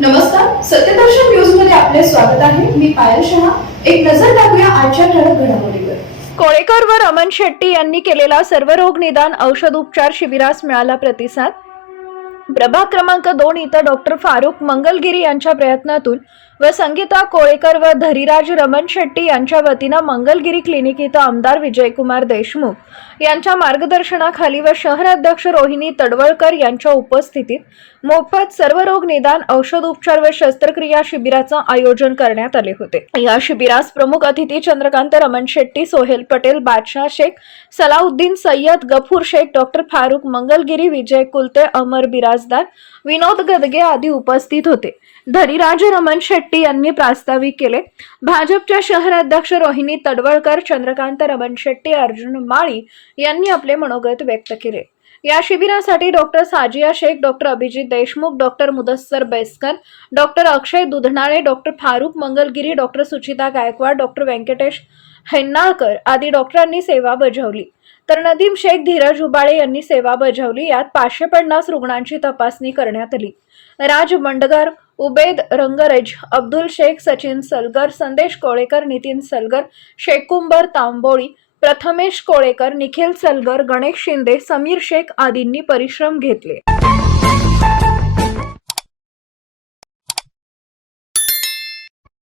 नमस्कार सत्यदर्शन न्यूजमध्ये आपले स्वागत आहे. मी पायल शहा. एक नजर टाकूया आजच्या ठळक घडामोडीवर. कोळेकर व रमण शेट्टी यांनी केलेला सर्वरोग निदान औषध उपचार शिबिरास मिळाला प्रतिसाद. प्रभाग क्रमांक दोन इथं डॉक्टर फारुक मंगलगिरी यांच्या प्रयत्नातून व संगीता कोळेकर व धरीराज रमण शेट्टी यांच्या वतीनं मंगलगिरी क्लिनिक इथं आमदार विजयकुमार देशमुख यांच्या मार्गदर्शनाखाली व शहराध्यक्ष रोहिणी तडवळकर यांच्या उपस्थितीत मोफत सर्व रोग निदान औषध उपचार व शस्त्रक्रिया शिबिराचं आयोजन करण्यात आले होते. या शिबिरास प्रमुख अतिथी चंद्रकांत रमण शेट्टी सोहेल पटेल बादशाह शेख सलाउद्दीन सय्यद गफूर शेख डॉक्टर फारुख मंगलगिरी विजय कुलते अमर बिराजदार विनोद गदगे आदी उपस्थित होते. धरीराज रमण शेट्टी यांनी प्रास्ताविक केले. भाजपच्या शहराध्यक्ष रोहिणी तडवळकर चंद्रकांत रमण शेट्टी अर्जुन माळी यांनी आपले मनोगत व्यक्त केले. या शिबिरासाठी doctor Sajiya Shaikh doctor Abhijit Deshmukh doctor Mudassar Beskar doctor Akshay Dudhnale doctor Farooq Mangalgiri doctor Suchita Gaikwad doctor Venkatesh Hennalkar आदी डॉक्टरांनी सेवा बजावली. तर नदीम शेख धीरज उबाळे यांनी सेवा बजावली. यात पाचशे पन्नास रुग्णांची तपासणी करण्यात आली. राज मंडगर उबेद रंगरेज अब्दुल शेख सचिन सलगर संदेश कोळेकर नितीन सलगर शेकुंबर तांबोळी प्रथमेश कोळेकर निखिल सलगर गणेश शिंदे समीर शेख आदींनी परिश्रम घेतले.